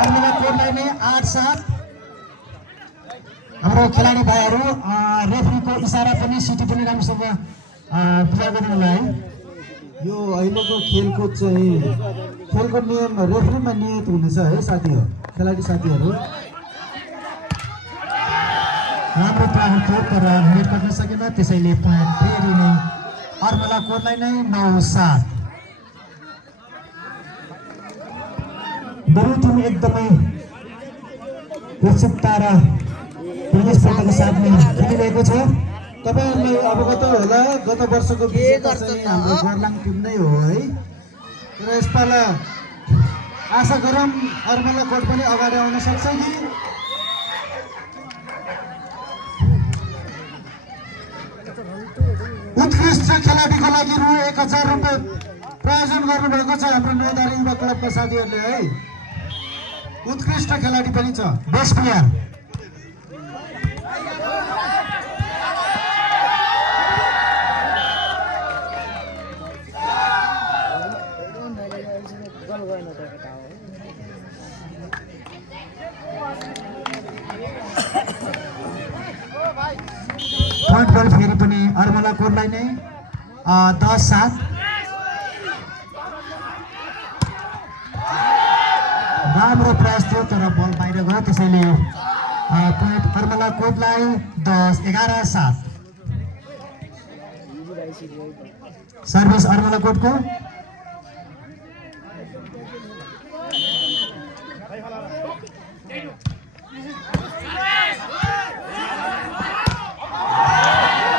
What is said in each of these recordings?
अर्मिला कोडलाई नै 8-7 हाम्रो खेलाडी भाइहरू रेफ्रीको इशारा पनि सिटी पनि राम्रोसँग बुझा गर्नु होला है। यो अहिलेको खेलको चाहिँ खेलको नियम रेफ्रीमा नियत हुनेछ है साथीहरू, खेलाडी साथीहरू। राम्रो प्रहार थियो तर नेट गर्न सकेन, त्यसैले पोइन्ट फेरि नै अर्मिला कोडलाई नै 9-7। दुवै टिम एकदमै उत्सुकता र प्रतिस्पर्धाको साथमा खेलिरहेको छ। तपाईहरुलाई अवगत होला गत वर्षको विजेता चाहिँ हाम्रो गर्लाङ टिम नै हो है। र यसपाला आशा गरौँ अर्मला कोट पनि अगाडि आउन सक्छ कि। उत्कृष्ट खेलाडीको लागि रु 1000 रुपैयाँ प्रायोजन गर्नुभएको छ हाम्रो नौधारी युवा क्लबका साथीहरूले है। उत्कृष्ट खेलाडी पनि छ, बेस्ट प्लेयर। पॉइंट बल फेरि पनि अर्मला कोडलाई नै 10-7। राम्रो प्रयास थियो तर बल बाहिर गयो, त्यसैले पॉइंट अर्मला कोडलाई 10-11-7। सर्भिस अर्मला कोडको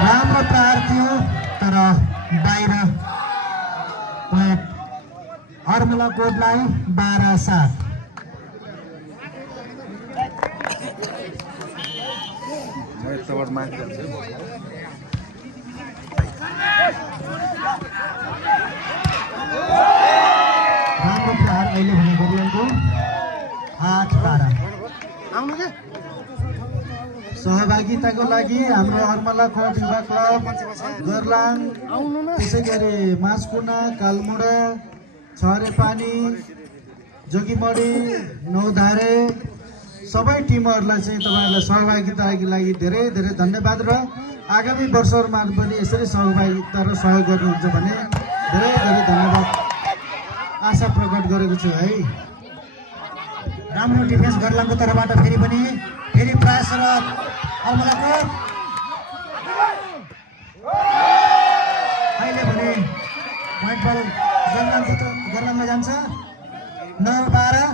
राम्रो प्रहार थियो तर बाहिर पॉइंट अर्मला कोडलाई 12-7। राम्रो प्रहार अहिले भने गर्लाङको 8-12। सहभागिताको लागि हाम्रो अर्मला कोट युवा क्लब गर्लाङ, त्यसै गरी मासकुना, कालमुडा, छरेपानी, जोगीमडी, नौधारे सबै टिमहरूलाई चाहिँ तपाईँहरूलाई सहभागिताको लागि धेरै धेरै धन्यवाद। र आगामी वर्षहरूमा पनि यसरी सहभागिता र सहयोग गर्नुहुन्छ भने धेरै धेरै धन्यवाद आशा प्रकट गरेको छु है। राम्रो डिफेन्स गर्लाङको तर्फबाट फेरि पनि फेरि प्रयास र अर्मला कोड अहिले भने पॉइंट बल गर्लाङमा जान्छ 9-12।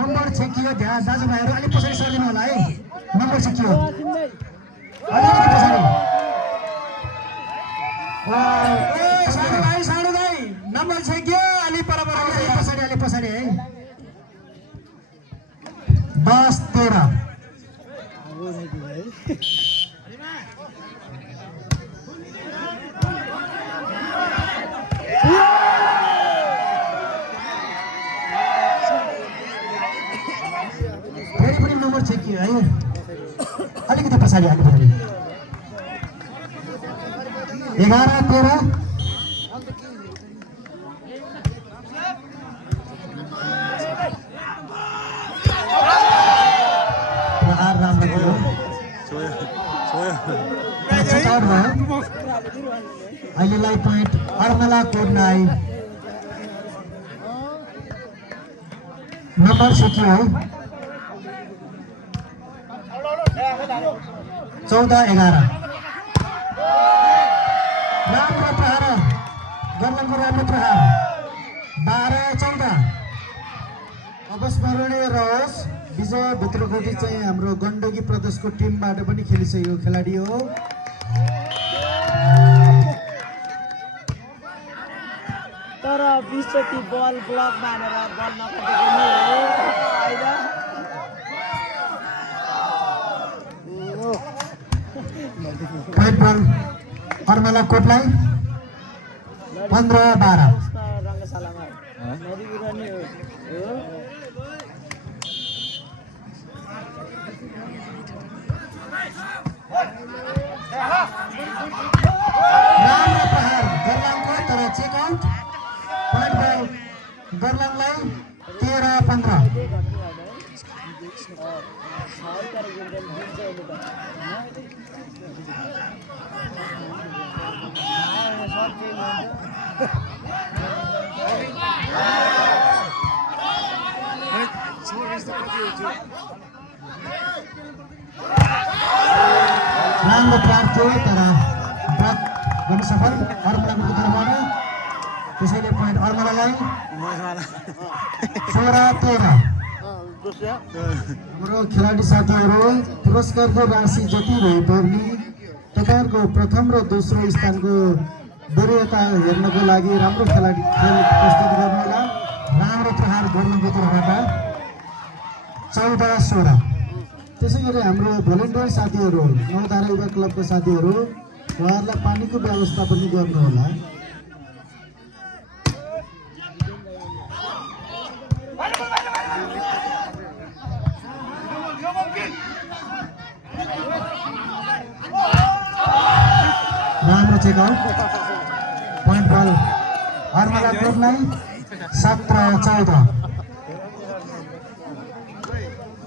नम्बर छेकियो, ध्यान दाजुभाइहरू अलिक पछाडि सर्दिनु होला है। नम्बर छेकियो अलिकति पछाडि। सानो भाइ नम्बर छेकियो, अलि बराबर पछाडि अलि पछाडि है। 10-13। फेरि पनि नम्बर छेकियो है, अलिकति पछाडि अलि पछाडि। 11-13। प्रहार राम्रो भयो, अहिलेलाई पोइन्ट अर्मला कोडलाई नम्बर छेकियो है। 14-11। राम्रो प्रहार गर्लाङको, राम्रो प्रहार 12-14। अवस्मरणीय रहोस् विजय भित्रकोटी चाहिँ हाम्रो गण्डकी प्रदेशको टिमबाट पनि खेलिसकेको खेलाडी हो। तर 20 चोटि बल ब्लक मानेर बल नकाटेको नि हो होइन। पोइन्ट बल अर्मला कोटलाई 15-12 रङ्गशालामा नदी बिरानी हो राम्रो प्रहार गर्लाङको तर चेक आउट पोइन्ट बल गर्लाङलाई 13-15 राम्रो प्रहार थियो तर ब्लक गर्नु सफल अर्मलाको तर्फबाट त्यसैले पोइन्ट अर्मलालाई 16-13 हाम्रो खेलाडी साथीहरू पुरस्कारको राशि जति भए पनि तपाईँहरूको प्रथम र दोस्रो स्थानको वरियता हेर्नको लागि राम्रो खेलाडी खेल प्रस्तुत गर्नुहोला। राम्रो प्रहार गर्नुको तर्फबाट 14-16 त्यसै गरी हाम्रो भोलिन्टियर साथीहरू नौधारा युवा क्लबको साथीहरू उहाँहरूलाई पानीको व्यवस्था पनि गर्नुहोला। राम्रो चेकआउट पोइन्ट बल अर्मला ग्रुपलाई 17-14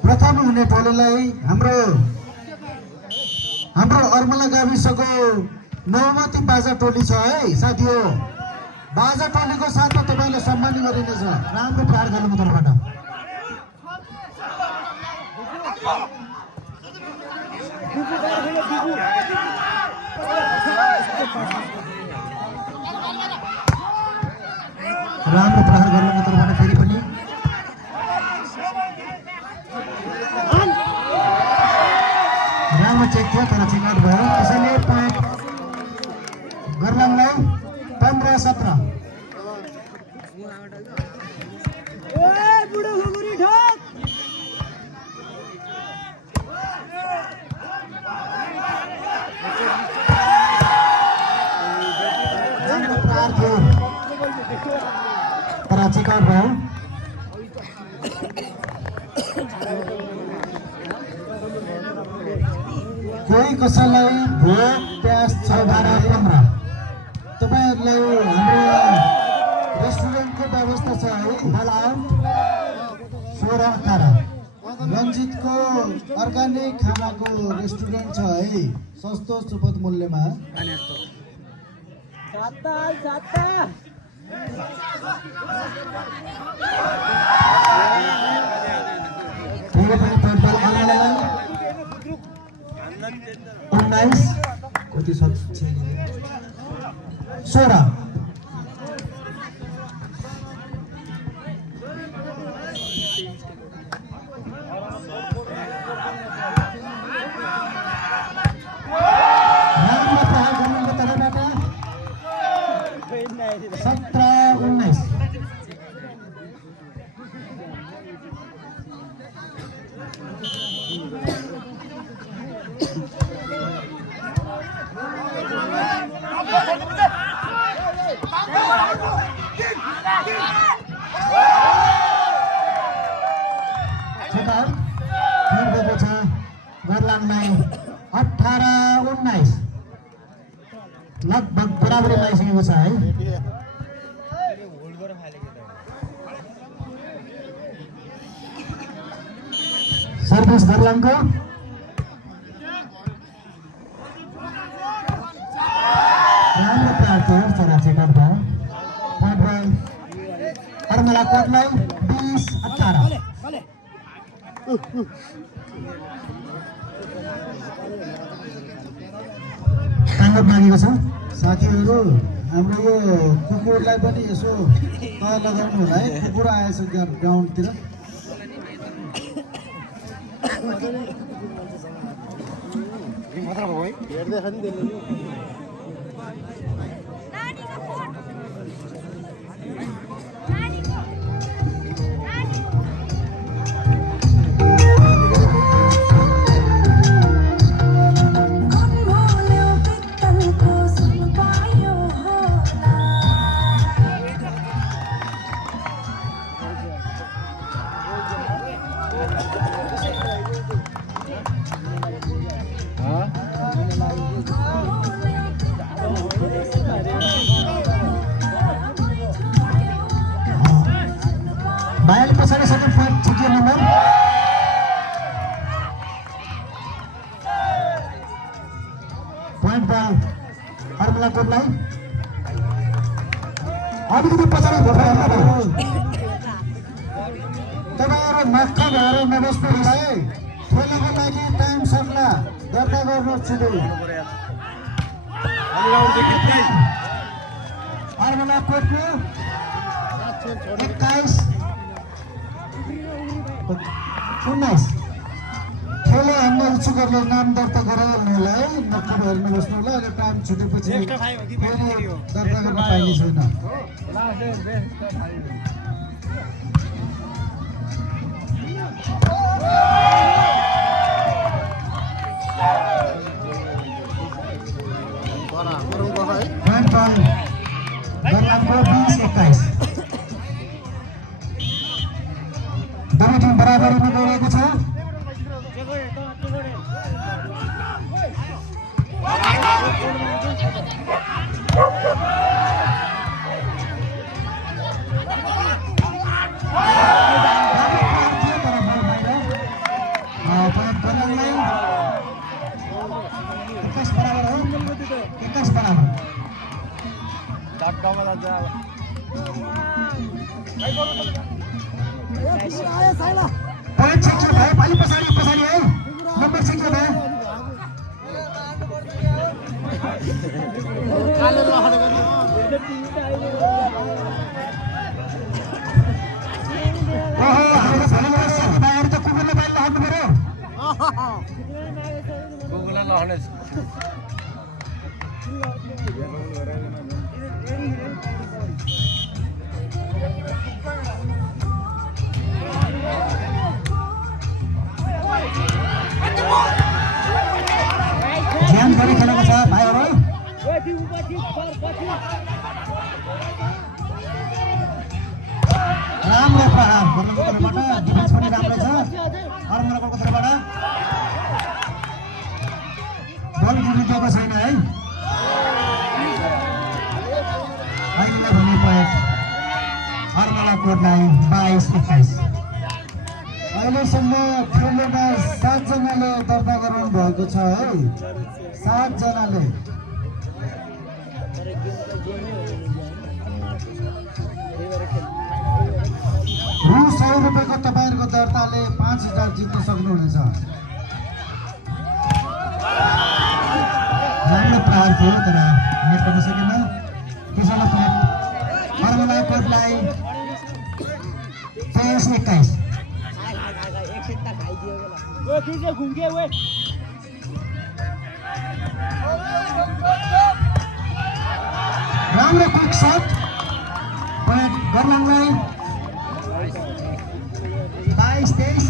प्रथम हुने टोलीलाई हाम्रो अर्मला गाविसको नौमती बाजा टोली छ है साथीहो। बाजा टोलीको साथमा तपाईँले सम्मान गरिनेछ। राम्रो प्रहार गर्नुको तर्फबाट राम्रो प्रहार गर्नुको तर्फबाट फेरि पनि राम्रो चेक थियो तर चेक आउट भयो त्यसैले पोइन्ट गर्लाङलाई 15-17 राम्रो प्रहार थियो तर चेक आउट भयो कोही कसैलाई भोक प्यास छ 12-15 तपाईँहरूलाई हाम्रो रेस्टुरेन्टको व्यवस्था छ है। बल आउट 16-18 रञ्जितको अर्ग्यानिक खानाको रेस्टुरेन्ट छ है सस्तो सुपथ मूल्यमा। फेरि पनि पोइन्ट बल अर्मलालाई 19 कति 16 राम्रो प्रहार गर्नुको तर्फबाट 17-19 चेकआउट पोइन्ट गएको छ गर्लाङलाई 18-19 लगभग बराबरी लागिसकेको छ है। सर्भिस गर्लाङको राम्रो प्रहार थियो तर चेकआउट भयो पोइन्ट बल अर्मला कोटलाई 20-18 ताण्डव मागेको छ साथीहरू हाम्रो यो कुकुरलाई पनि यसो तल लगाउनु होला है। कुकुर आएछ ग्राउन्डतिर। बल फर्मुला कोडलाई अलिकति पछाडि घटाउनु तपाईँहरू मक्ख भएर नबस्नु होला है। खेल्नको लागि टाइम सक्ला दर्ता गर्नुहोस् छिटो। फर्मुला कोडको 21 19 खेलो हान्ने इच्छुकहरूले नाम दर्ता गराइहाल्नु होला है। मक्ख भएर नबस्नु होला। अहिले टाइम छुटेपछि फेरि दर्ता गर्न पाइने छैन। Point ball berlaku 20-21. Dua tim berabar ini bola kuca. Poin sektor भाई पाली पछाडि है नम्बर sektor भाइ ओहो हाम्रो भलिबल साथीभाइहरु त कुकुरले बाहिर हाल्नु पर्यो कुकुरले लहने ध्यान गरी खेलेको छ भाइहरु राम्रो प्रहार बलको तर्फबाट डिफेन्स पनि राम्रो छ अर्मला बलको तर्फबाट बल गिरिदिएको छैन है अहिले भने पोइन्ट अर्मला कोडलाई 22-21 अहिलेसम्म खेलमा 7 जनाले दर्ता गराउनु भएको छ है। 7 जनाले रु 100 रुपियाँको तपाईँहरूको दर्ताले 5,000 जित्न सक्नुहुनेछ। राम्रो प्रहार थियो तर नेट गर्न सकेन त्यसैले पोइन्ट अर्मला कोडलाई 23-21 राम्रो क्विक शट पोइन्ट गर्लङलाई 22-23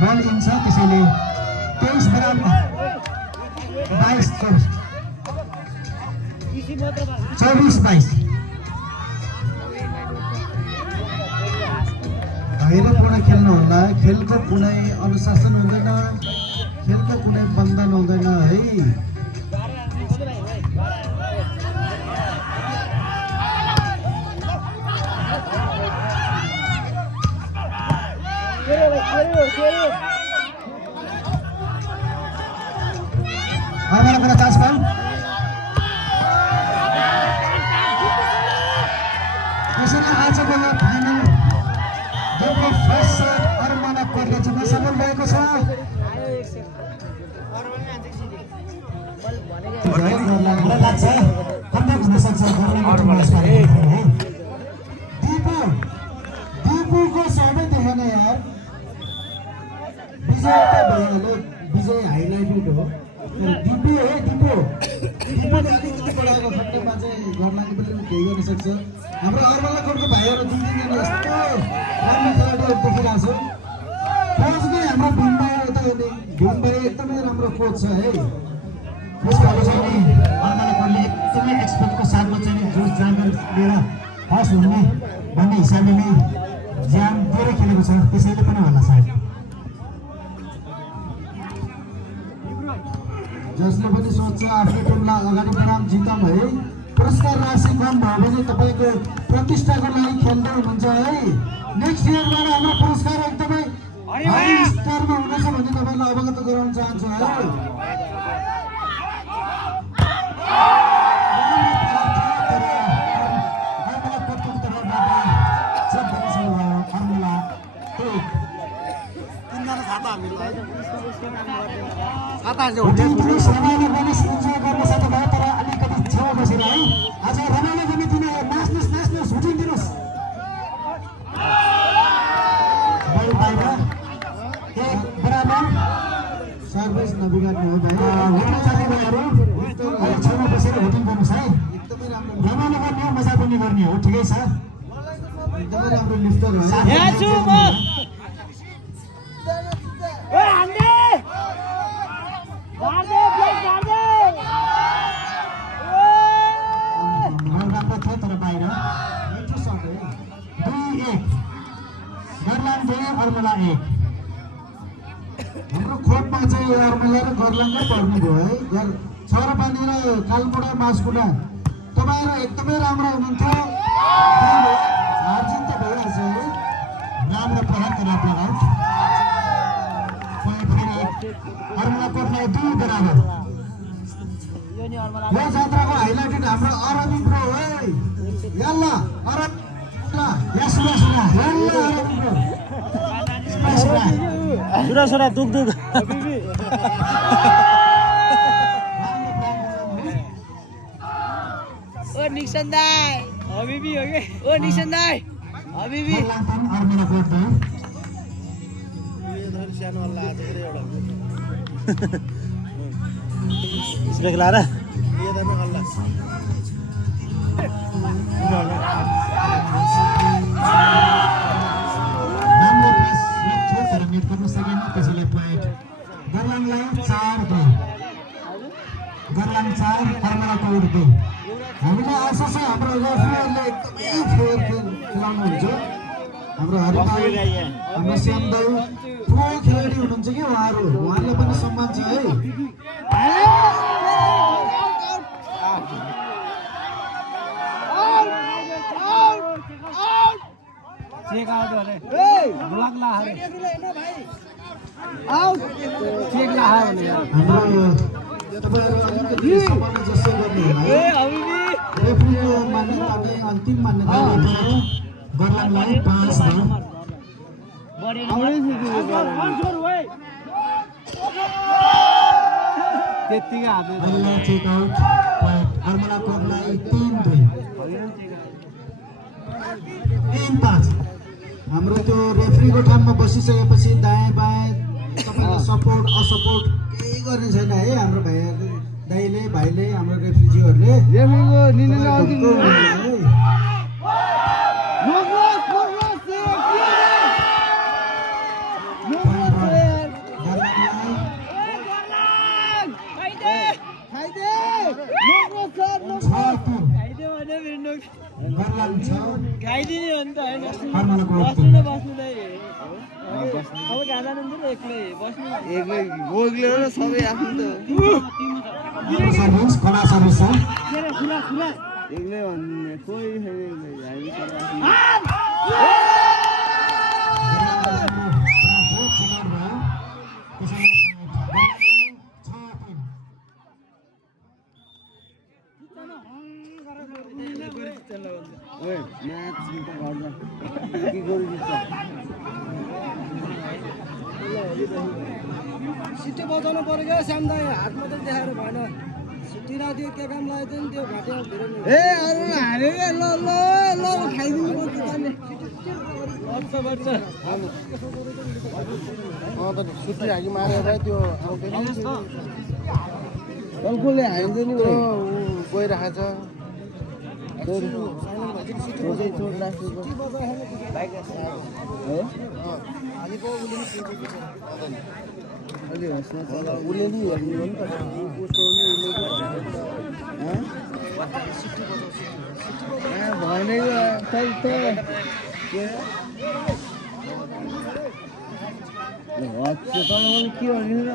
बल इन छ त्यसैले 23 बराबर 22-24 24-22 धैर्यपूर्ण खेल्नु होला। खेलको कुनै अनुशासन हुँदैन, खेलको कुनै बन्धन हुँदैन है। अर्मला कोड चान्स पायो त्यसैले आजको यो फाइनल गेमको फर्स्ट सेट अर्मला कोडले जित्न सफल भएको छ मलाई लाग्छ कमब्याक हुन सक्छ दिपुको सबै देखेन यार। विजय त भइहाल्यो, विजय हाइलाइटेड हो। दिपु दिपुले अलिकति बढाएको खण्डमा चाहिँ गर्लाले पनि केही गर्न सक्छ। हाम्रो अर्मला कोडको भाइहरू 2-3 जना यस्तो राम्रो खेलाडीहरू देखिरहेको छ। कोच नै हाम्रो भीमभाइ यता भीमभाइ एकदमै राम्रो कोच छ है। त्यसको चाहिँ अर्मला कोडले एकदमै एक्सपर्टको साथमा चाहिँ जोस जानकारी लिएर फर्स्ट हुने भन्ने हिसाबले नै ज्यान दिएर खेलेको छ त्यसैले पनि होला सायद जसले पनि सोध्छ आफ्नो टिमलाई अगाडि बढाउन जितौँ है पुरस्कार राशि कम भयो भने तपाईँको प्रतिष्ठाको लागि खेल्दै हुनुहुन्छ है। नेक्स्ट इयरबाट हाम्रो पुरस्कार एकदमै हाई स्तरमा हुनेछ भन्ने तपाईँलाई अवगत गराउन चाहन्छु है। सर्भिस नबिगार्नु हो भाइ। छेउमा बसेर भोटिङ गर्नुहोस् है। एकदमै राम्रो रमाइलो गर्ने हो, मजा पनि गर्ने हो। ठिकै छ, एकदमै राम्रो लिफ्टर हो। तर बाहिर 2-1 गर्लाङ 2 अर्मला 1। हाम्रो खोपमा चाहिँ अर्मला र गर्लाङै पर्ने भयो है। छरपानी र कालमुडा मासकुडा तपाईँहरू एकदमै राम्रो हुनुहुन्थ्यो। हारजित त भइरहेछ है। राम्रो प्रहार तर प्रहार फेरि अर्मला कोटलाई 2 बराबर। यो जात्राको हाइलाइटेड हाम्रो अरविन्द ब्रो है। यल्ला अरविन्द सुरा दुख दुख ओ निक्सन दाई हबिबी हो के ओ निक्सन दाई हबिबी अर्मला कोट सानो अल्ला आज एउटा स्पेक लाएर यो त अल्ला राम्रो पास थियो तर मिट गर्न सकेन। त्यसैले पोइन्ट गर्लाङलाई 4-2। गर्लाङ 4 अर्मला कोट 2। हामीलाई आशा छ हाम्रो रेफ्रीहरूले एकदमै फेयर खेलाउनुहुन्छ। हाम्रो हरिभाइ हाम्रो श्याम दाइ प्रो खेलाडी हुनुहुन्छ कि उहाँहरूलाई पनि सम्मान छ है। चेक आउट हो रे ब्लक ला हरे आउट चेक ला हरे हाम्रो तपाईहरु अलिकति समझ जस्तो गर्ने होला ए हबिबी रेफ्रीको मान्यता नै अन्तिम मान्यता हो। गर्लाङलाई 5 भयो। बढी छोड भाइ त्यतिकै हात बल्ल चेक आउट पोइन्ट अर्मला कोटलाई 3-2। 3-5। हाम्रो त्यो रेफ्रीको ठाउँमा बसिसकेपछि दायाँ बायाँ तपाईलाई सपोर्ट असपोर्ट केही गर्ने छैन है। हाम्रो दाइले भाइले हाम्रो रेफ्रीज्यूहरूले रेफ्रीको निर्णय अघि खाइदिने हो नि त होइन बस्नु न बस्नु नै अब गाजा नहुन्छ एक्लै बस्नु एक्लै गोगले र सबै आफ्नो त सर्भिस कडा सर्भिस छ। एक्लै भन्ने कोही छैन हामी सिटी बजाउनु पर्यो क्या श्याम दाई हात मात्रै देखाएर भएन। सिटी राखिदियो के काम लागेको थियो नि त्यो घाँटी ए अरू हाल्यो क्या ल ल ल खाइदिनु पर्छ सिटी हाकि मारेर त्यो आउँदैन कसले हान्छ नि गइरहेको छ उसले नि हेर्नु हो नि त भनेको खै त के भन्नु र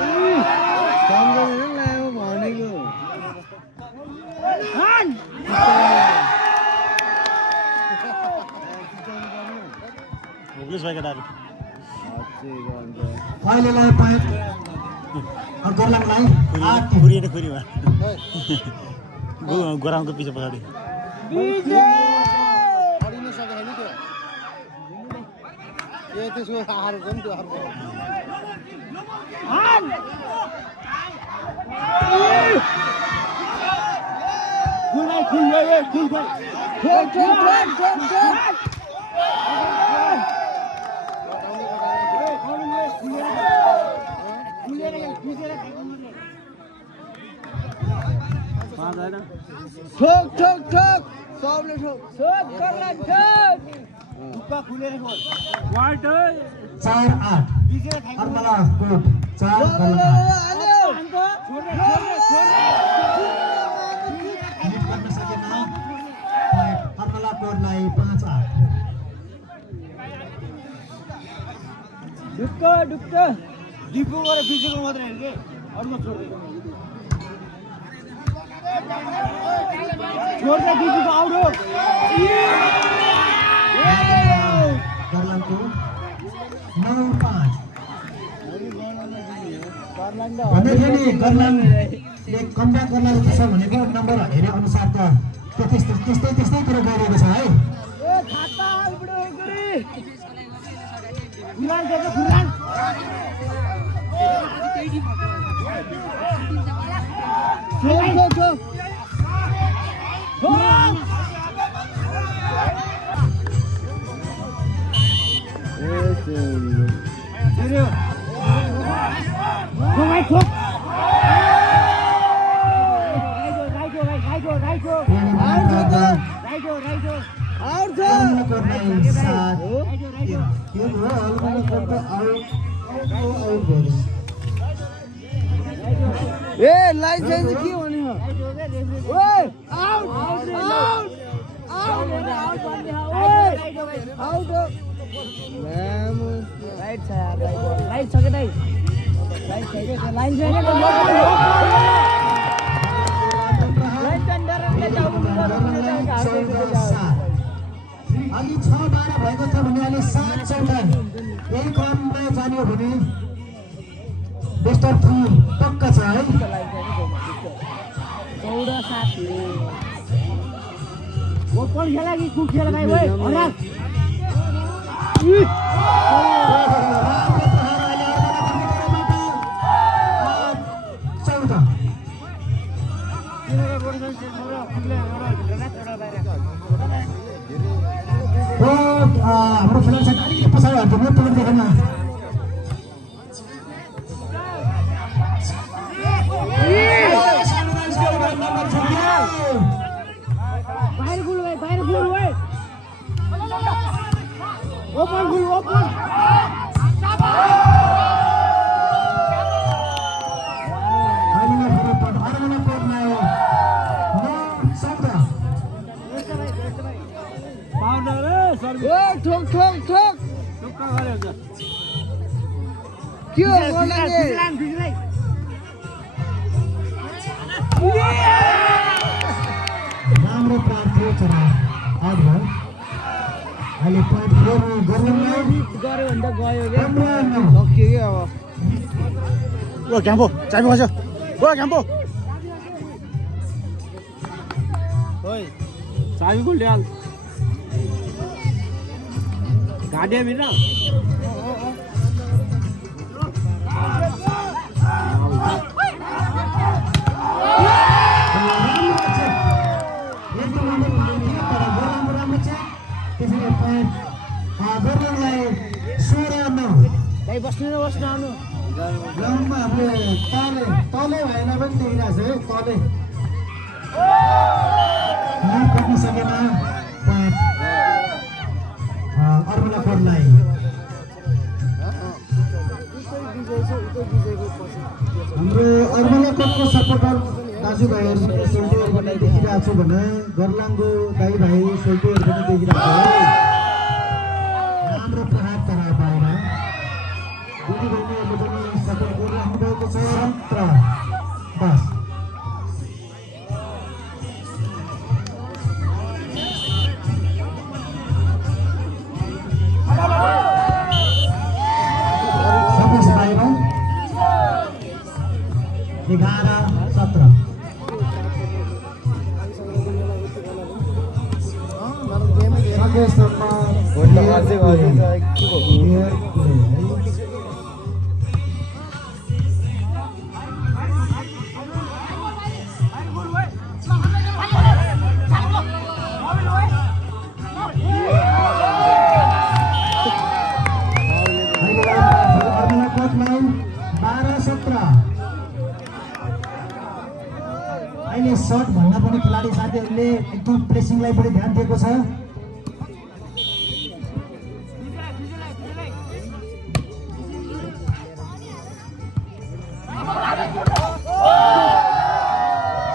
अनि सम्झाउनु लाग्यो भने अहिलेलाई पोइन्ट गोर्लाङलाई 8 गोराउँको पछि पछाडि ठोक सबले ठोक गर्लाङ ठोक ढुक्का खुलेर खोल वाइट 4-8 अर्मला कोट 4 गोर्लाङ हिट गर्न सकेन पोइन्ट अर्मला कोटलाई 5-8 ढुक्क डिपो गरे बिचको मात्र हेर के अरू छोड्दै छोड्दै डिपोको आउट हो गोर्लाङको 9-5 भन्दाखेरि गोर्लाङले कमब्याक गर्न रहेछ भनेको नम्बर हेरे अनुसार त त्यस्तैतिर गइरहेको छ है लाइसेन्स के भन्ने हो ओए आउट राइट छ यार राइट छ के दाइ राइट छ के लाइन छ के लाइन टेन्डरले जाऊ अलि 6-12 भएको छ भने अलि 7-14 यही क्रममा जाने हो भने बेस्ट अफ 3 पक्का छ है 14-7 वो कौन खेला कि कुक खेला भाई ओए हरा हाम्रो खेलाडी चाहिँ अलिकति पछाडि हट्यो पुग्नु देखेन बाहिर गुल भाइ ओपन गुल ओपन ठोक के हो राम्रो प्रार्थना छ आउट भयो अहिले पोइन्ट 4 गोर्लाङलाई गरे भन्दा गयो के 15-9 सक्यो के अब ओ क्याम्पो चाबी खस्यो ओ क्याम्पो ओइ चाबी खोल ल्याल गाडिया मिल रहा बस्नु आउनु ग्राउन्डमा हामीले तले भएन पनि देखिरहेको छ है तले गर्न सकेन पोइन्ट अर्मला कोटलाई हाम्रो अर्मला कोटको सपोर्टर दाजुभाइहरू सोल्टीहरू पनि देखिरहेको छु भने गोर्लाङको दाइभाइ सोल्टीहरू पनि देखिरहेको छ राम्रो प्रहार गराए पाएन दिदीबहिनीहरूले पनि सपोर्ट गरिराख्नु भएको छ र बस सकेसम्म अहिले सर्ट भन्दा पनि खेलाडी साथीहरूले एकदम प्रेसिङलाई बढी ध्यान दिएको छ।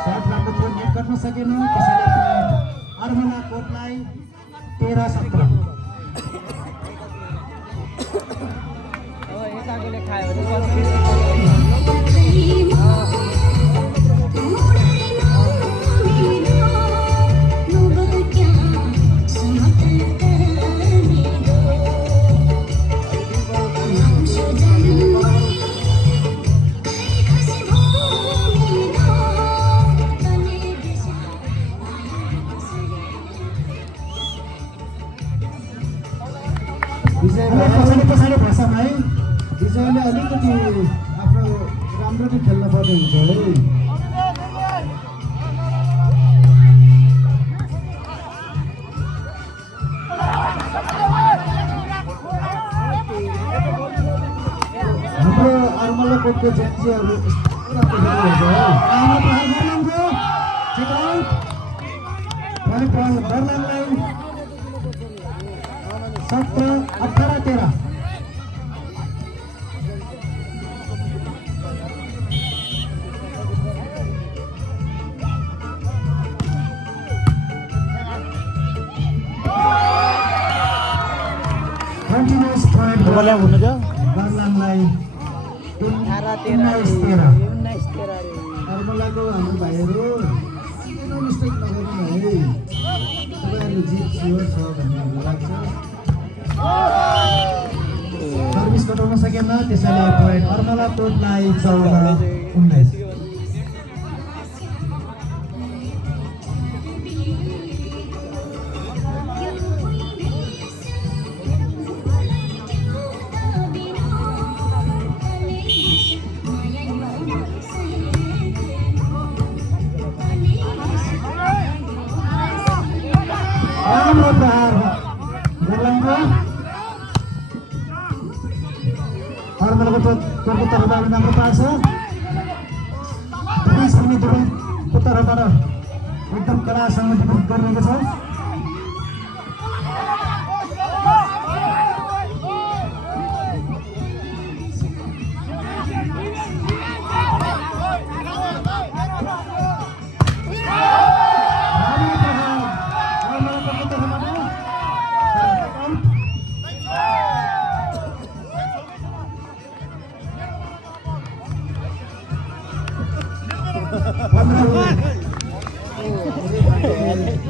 सर्ट राम्रो थियो, नेट गर्न सकेन, त्यसैले अर्मला कोटलाई 13-17। यताकोले खायो भने पछाडि भाषामा है विजयले अलिकति आफ्नो राम्ररी खेल्न पर्ने हुन्छ है। हाम्रो अर्मला कोटको जेन्सीहरू बर्लाङलाई 17-18-13। Continuous point बर्लाङलाई 19-13। अर्मलाको हाम्रो भाइहरू किन मिस्टेक नगर्नु है, तपाईँहरू जित स्योर छ भन्ने लाग्छ। सर्भिस घटाउन सकेन, त्यसैले पोइन्ट अर्मला कोटलाई 14-19। राम्रो प्रहार गोर्लाङको अर्मलाको तर्फबाट राम्रो पास छ। दुवै तर्फबाट एकदम कडासँग डिफेन्स गरिरहेको छ।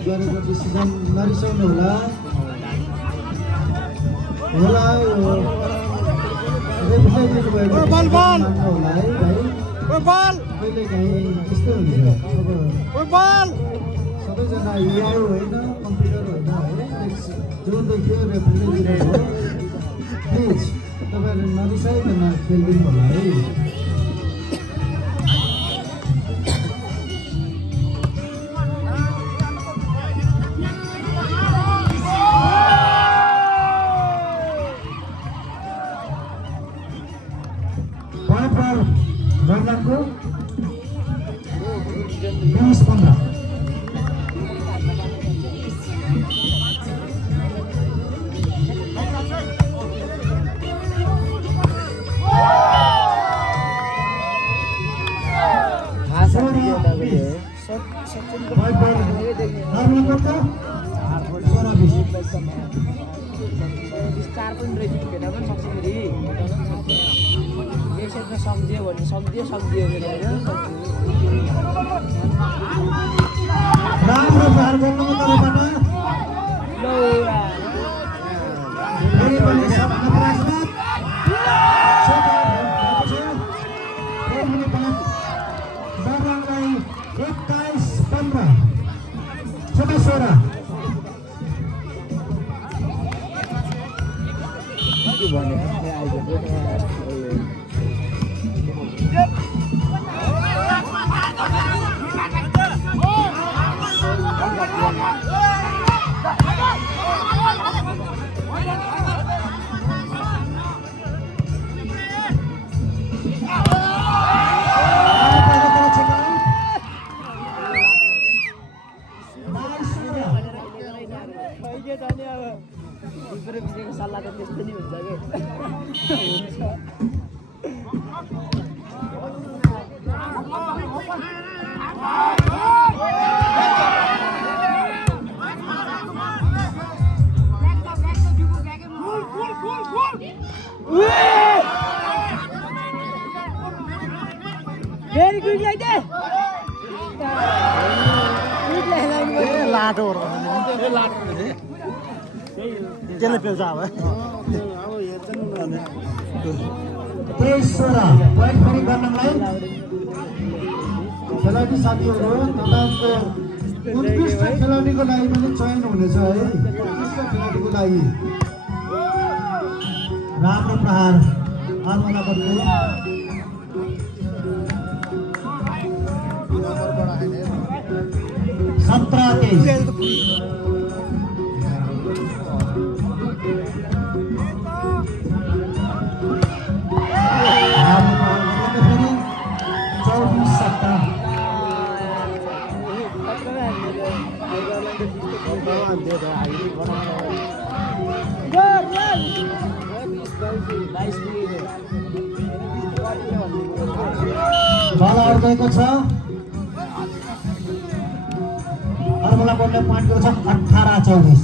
गरेको डिसिजन नरिसाउनु होला होला होला है भाइ। कहिले काहीँ त्यस्तो हुन्छ, सबैजना युआई होइन, कम्प्युटर होइन है, जो देख्यो रेफ्रीले दिएको हो। प्लिज तपाईँहरू नरिसाइकन खेलिदिनु होला है। बर्लाङको 20-15। सम्झियो भने सम्झियो भने राम्रो प्रहार गर्नुको तर्फबाट फेरि पनि सबभन्दा प्रयासरत बर्लाङलाई 21-15 16। के छ नि अब भित्र भित्रको सल्लाह त त्यस्तो नि हुन्छ के Very good like that. Good like that. लाटो त्यसले पेल्छ अब 23 पोइन्ट पनि गर्नलाई खेलाडी साथीहरू तपाईँको उत्कृष्ट खेलाडीको लागि पनि चयन हुनेछ है उत्कृष्ट खेलाडीको लागि राम्रो प्रहार आर्मला गर्दै 17-23 बल अड्केको छ अर्मला बोर्डले पोइन्ट गरेको छ 18-24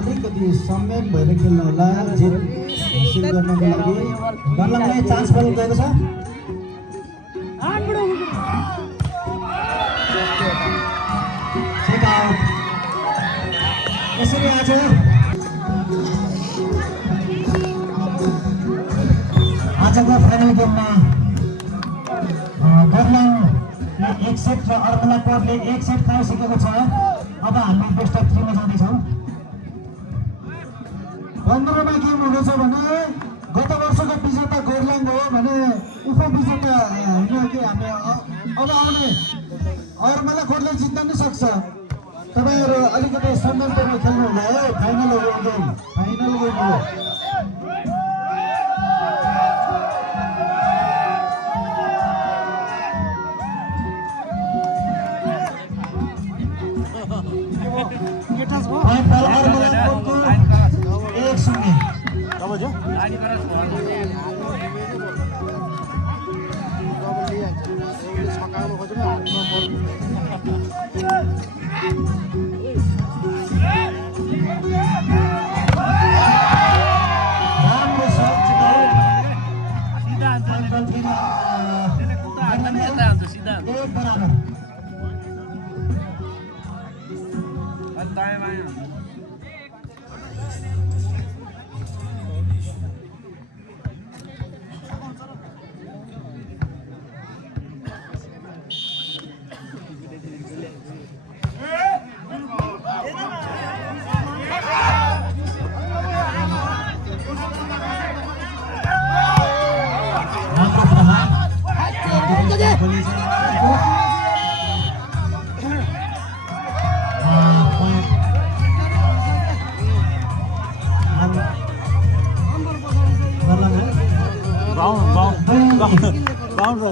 अलिकति सम्यक भएर खेल्नु होला जित हासिल गर्नको लागि गर्लङलाई चान्स बल गएको छ सेट आउट यसरी आज आजको फाइनल गेममा गर्लङले 1 सेट र अर्मला कोटले 1 सेट खाइसकेको छ अब हामी बेस्ट अफ 3 मा जाँदैछौँ 15 मा गेम हुनेछ भने गत वर्षको विजेता गर्लङ हो भने उपविजेता होइन कि हामी अब आउने अर्मला कोटले जित्न नि सक्छ तपाईहरु अलिकति सम्मानपूर्वक खेल्नु होला है फाइनल हो गेम हो बाउन्ड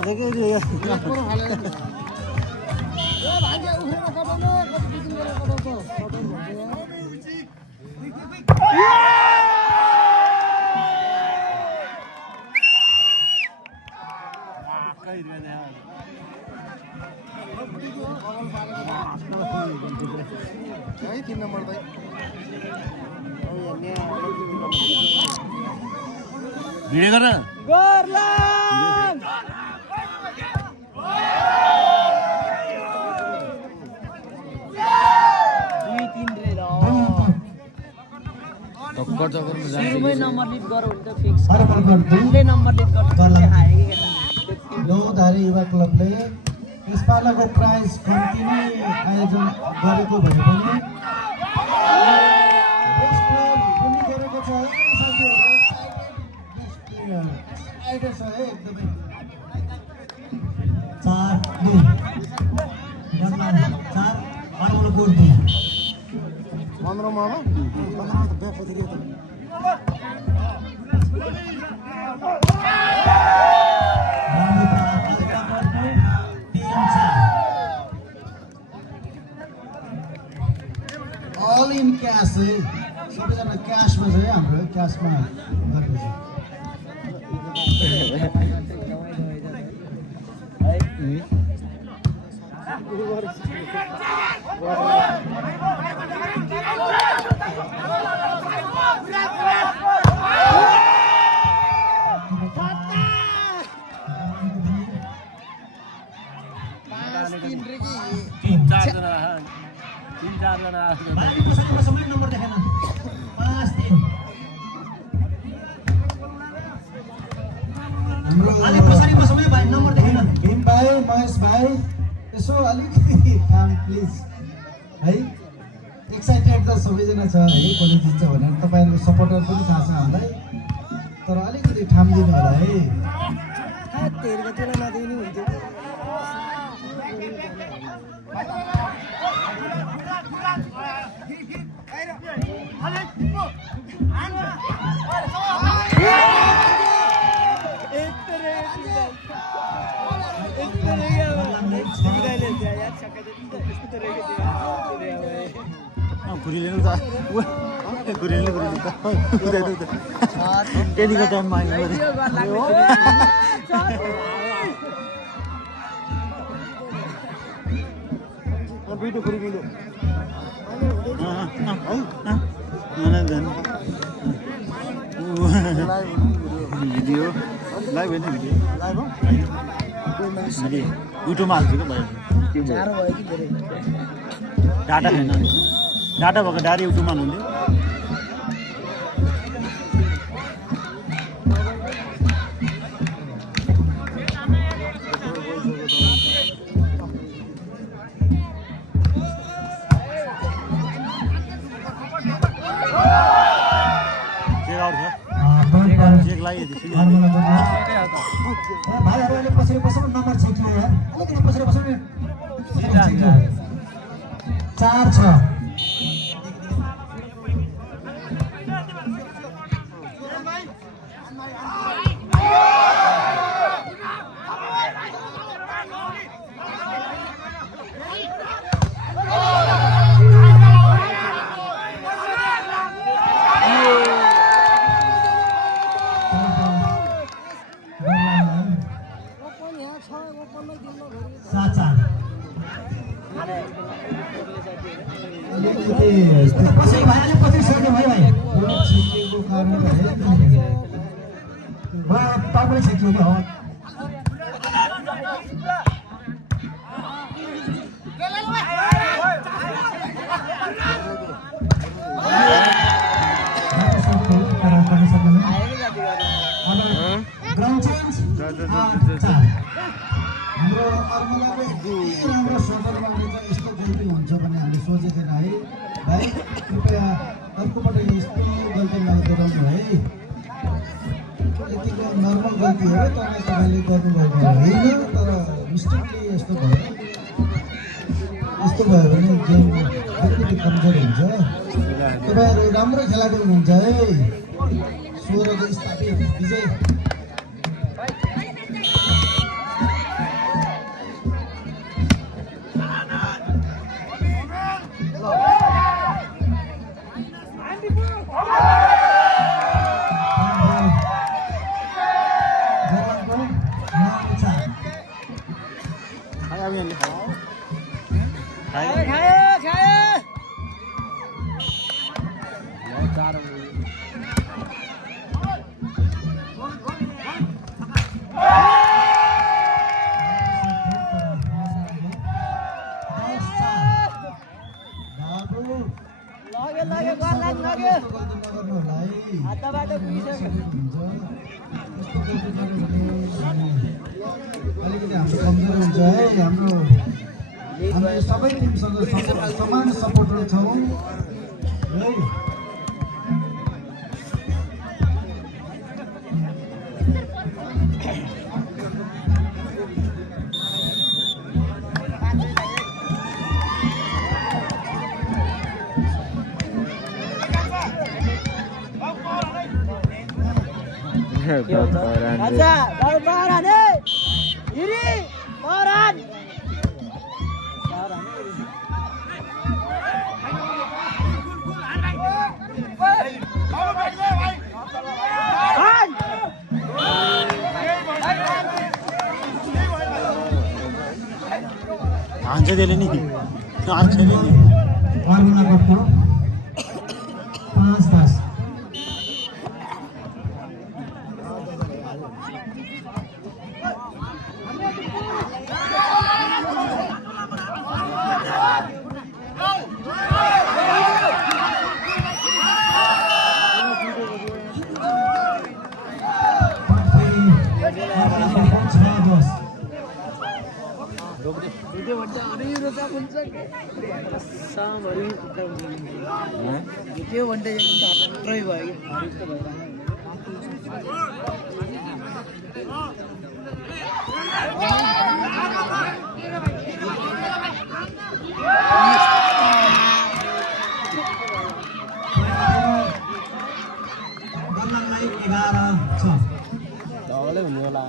भिडियो गर गर्लङ सुरुमै नम्बर लिड गरौ भने त फिक्स दुईले नम्बर लिड गर्छ नौधारे युवा क्लबले यसपालिको प्राइज कम्ती नै आयोजन गरेको भए पनि गरेको छ एकदमै 4-2 गर्लङ 4 अर्मला कोट 2 15 मा हो 15 त ब्याक फतिर त all in cash सबैजना क्यासमा छ है हाम्रो क्यासमा गर्दैछ बाहिर पछाडिको समय नम्बर देखेन 5-3 हाम्रो अलि पछाडिको समय भाइ नम्बर देखेन भीम भाइ महेश भाइ यसो अलिकति काम प्लिज है एक्साइटेड त सबैजना छ है कसले जित्छ भनेर तपाईँहरूको सपोर्टर पनि थाहा छ हामीलाई तर अलिकति ठाम दिनु होला है घुरिलेनु त घुरिले त्यतिको टाइममा आइयो भिडियो घुरिलो भिडियो लाइभ होइन भिडियो लाइभ हो मैले युट्युबमा हाल्छु क्या डाटा छैन डाटा भएको डाइरेक्ट युट्युबमा हाल्नुहुन्थ्यो भाइहरू अहिले पछाडि बस्नु नम्बर छेकियो यार अलिकति पछाडि बस्नु नि 4-6 पछाडि भाइले पछि सोध्यो भाइ छेकिएको कारणले तपाईँले छेकियो क्या हो ग्राउन्ड चेन्ज 8-4 हाम्रो अर्मलाको यति राम्रो सफलमा आउने चाहिँ यस्तो गल्ती हुन्छ भन्ने हामीले सोचेको थिएन है भाइ कृपया अर्कोपल्ट यस्तो गल्ती नगराउनु है यतिको नर्मल गल्ती हो तपाईँले गर्नुभएको होइन तर मिस्टेकले यस्तो भयो भने गेम अलिकति कमजोर हुन्छ तपाईँहरू राम्रो खेलाडी हुनुहुन्छ है 16 को स्थापित विजय अलिकति हाम्रो कमजोर हुन्छ है हाम्रो सबै टिमसँग समान सपोर्टर छौँ है Aja, baru baran nih. Ini baran. हान्छ त्यसले नि हान्छ नि फर्मुला कोडको 5-10 भिडियो भन्छ अरे रोजा हुन्छ सामहरु पुग्दा हुन्छ त्यो भन्दै ट्राई भयो बल्ललाई 11-6 डबलै हुने होला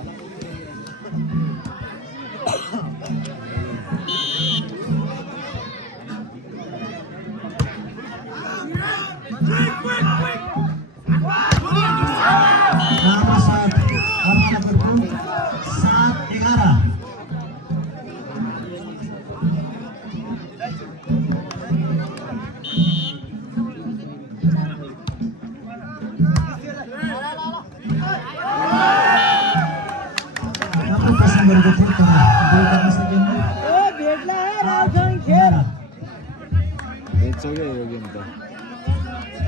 सक्यो यो गेम त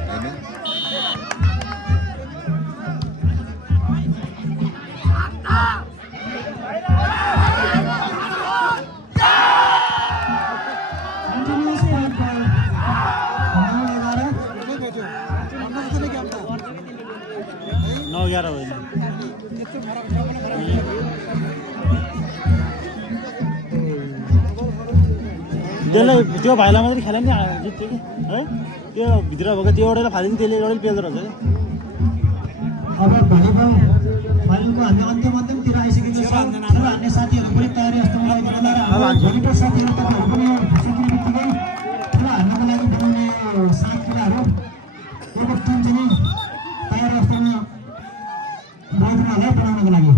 हैन नौ 11 भयो त्यसलाई त्यो भाइलाई मात्रै खेला नि जित्यो कि है त्यो भित्र भएको त्यो एउटालाई फालिदिनु त्यसले एउटाले पेल्दो रहेछ अब फाइनलको हामी अन्तिमतिर आइसकेको छ ठुलो हान्ने साथीहरू पनि तयारी जस्तो मलाई लाग्दैन भोलिको साथीहरू तपाईँहरू पनि सकिने बित्तिकै ठुलो हान्नको लागि बनाउने सात कुराहरू एउटा टिम चाहिँ तयारी अवस्थामा बनाउनु होला बनाउनको लागि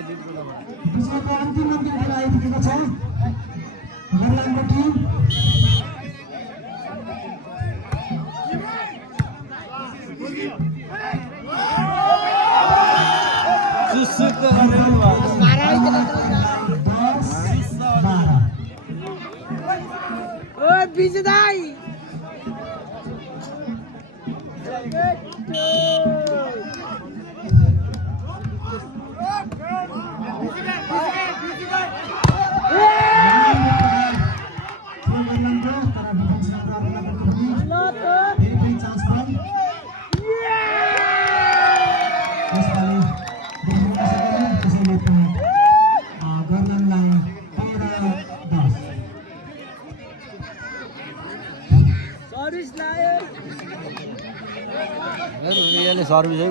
विजयको अन्तिमतिर आइपुगेको छ गर्लाङको टिम बिजदाई सर्भिस है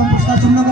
प्रथम पुरस्कार